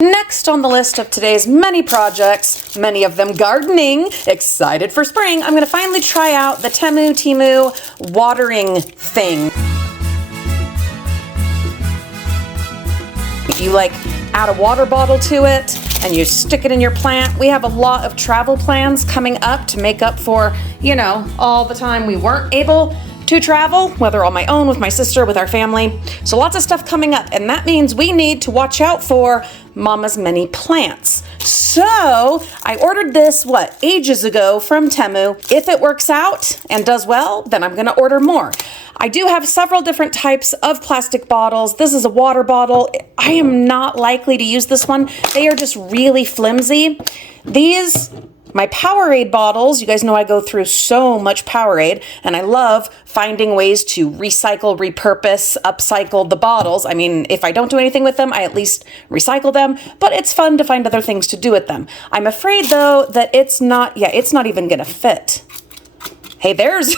Next on the list of today's many projects, many of them gardening, excited for spring, I'm going to finally try out the TEMU watering thing. You add a water bottle to it and you stick it in your plant. We have a lot of travel plans coming up to make up for, all the time we weren't able to travel, whether on my own, with my sister, with our family. So lots of stuff coming up, and that means we need to watch out for Mama's many plants. So I ordered this, ages ago from TEMU. If it works out and does well, then I'm gonna order more. I do have several different types of plastic bottles. This is a water bottle. I am not likely to use this one. They are just really flimsy. These, my Powerade bottles, you guys know I go through so much Powerade, and I love finding ways to recycle, repurpose, upcycle the bottles. I mean, if I don't do anything with them, I at least recycle them, but it's fun to find other things to do with them. I'm afraid though that it's not even gonna fit. Hey, there's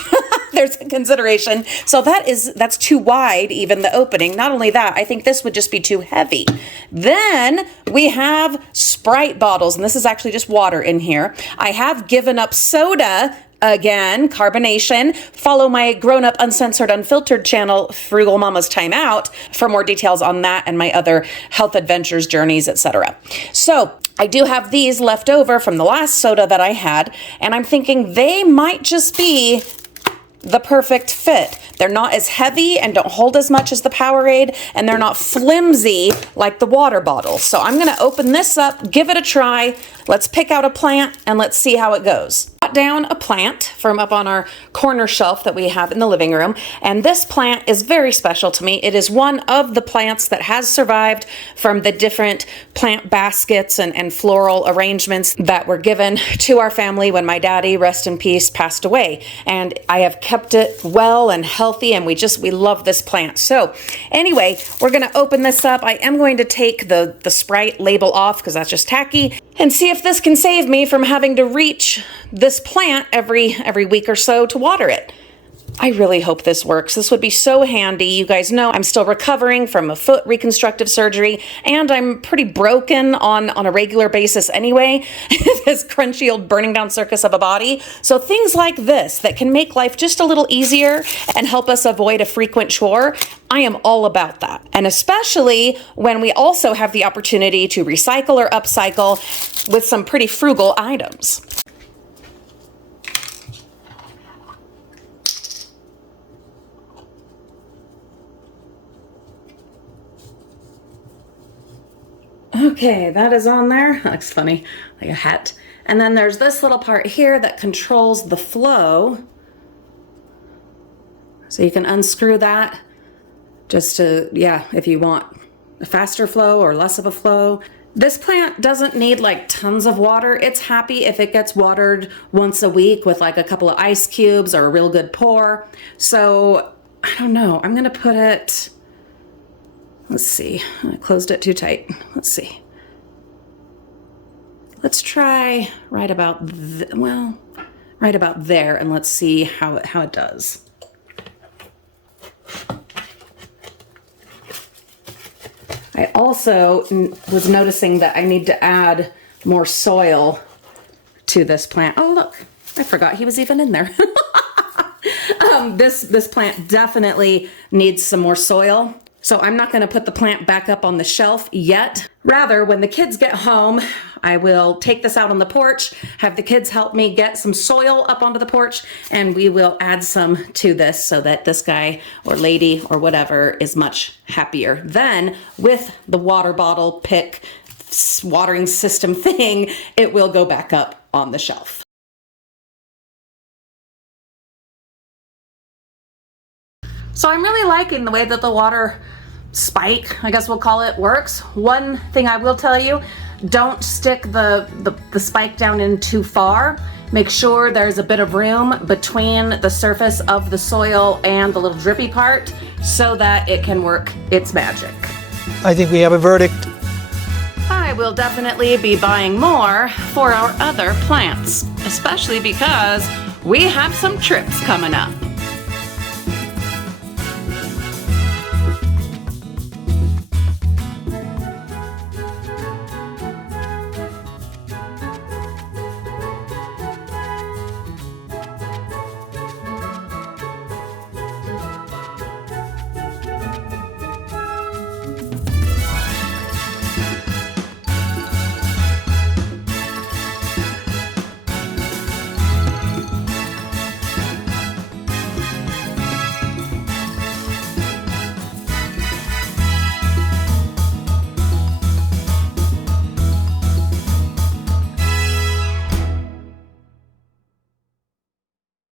there's a consideration. So that's too wide, even the opening. Not only that, I think this would just be too heavy. Then we have Sprite bottles, and this is actually just water in here. I have given up soda again, carbonation. Follow my grown-up, uncensored, unfiltered channel, Frugal Mama's Time Out, for more details on that and my other health adventures, journeys, etc. So I do have these left over from the last soda that I had, and I'm thinking they might just be the perfect fit. They're not as heavy and don't hold as much as the Powerade, and they're not flimsy like the water bottle. So I'm gonna open this up, give it a try. Let's pick out a plant and let's see how it goes. Got down a plant from up on our corner shelf that we have in the living room, and this plant is very special to me. It is one of the plants that has survived from the different plant baskets and floral arrangements that were given to our family when my daddy, rest in peace, passed away. And I have kept it well and healthy, and we love this plant. So anyway, we're gonna open this up. I am going to take the Sprite label off because that's just tacky, and see if this can save me from having to reach this plant every week or so to water it. I really hope this works. This would be so handy. You guys know I'm still recovering from a foot reconstructive surgery, and I'm pretty broken on a regular basis anyway, this crunchy old burning down circus of a body. So things like this that can make life just a little easier and help us avoid a frequent chore, I am all about that. And especially when we also have the opportunity to recycle or upcycle with some pretty frugal items. Okay, that is on there. That looks funny, like a hat. And then there's this little part here that controls the flow. So you can unscrew that just to, if you want a faster flow or less of a flow. This plant doesn't need tons of water. It's happy if it gets watered once a week with a couple of ice cubes or a real good pour. So I don't know, I'm gonna put it, let's see, I closed it too tight. Let's see. Let's try right about there, and let's see how it does. I also was noticing that I need to add more soil to this plant. Oh look, I forgot he was even in there. This plant definitely needs some more soil. So I'm not going to put the plant back up on the shelf yet. Rather, when the kids get home, I will take this out on the porch, have the kids help me get some soil up onto the porch, and we will add some to this so that this guy or lady or whatever is much happier. Then with the water bottle pick watering system thing, it will go back up on the shelf. So I'm really liking the way that the water spike, I guess we'll call it, works. One thing I will tell you, don't stick the spike down in too far. Make sure there's a bit of room between the surface of the soil and the little drippy part so that it can work its magic. I think we have a verdict. I will definitely be buying more for our other plants, especially because we have some trips coming up.